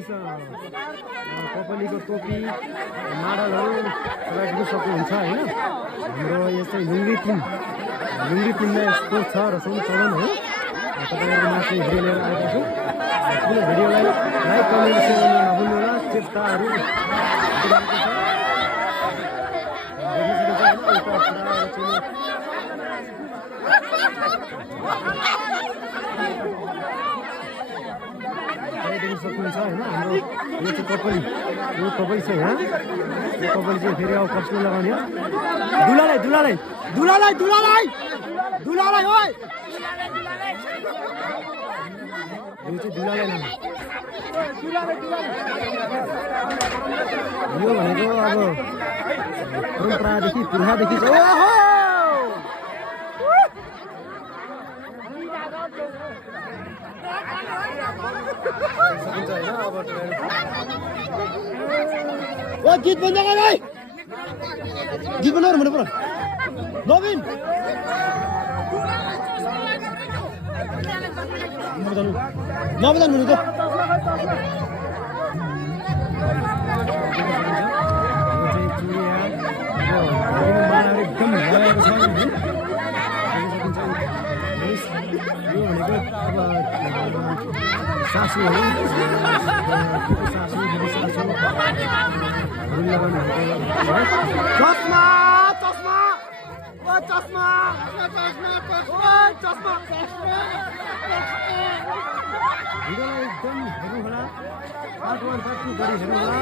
Guys कपालीको टोपी माडलहरू देख्न सक्नुहुन्छ होइन। हाम्रो यो चाहिँ लुङ्गी टिममा यस्तो छ रहेछ चलन हो। तपाईँहरूमा चाहिँ भिडियो लिएर आएको छु। कुनै भिडियोलाई लाइक कमेन्ट सेयर गर्न नभुल्नुहोला। चेप्टाहरू देख्न सक्नुहुन्छ होइन। हाम्रो यो चाहिँ कपाली छ यहाँ। यो कपाली चाहिँ फेरि अब कसले लगाउने हो? दुलालाई ओइ यो चाहिँ दुलालाई लाने। यो भनेको अब परम्परादेखि पुर्खादेखि छ। ओ गीत बन्द गर भाइ, गीत बन्द गर भने पुरा नवीन नबजाउनु भने त एकदम लगाएको छ। यो भनेको अब सासूहरू भिडियोलाई एकदम हेर्नु होला, पार्ट 1 पार्ट 2 गरी हेर्नु होला।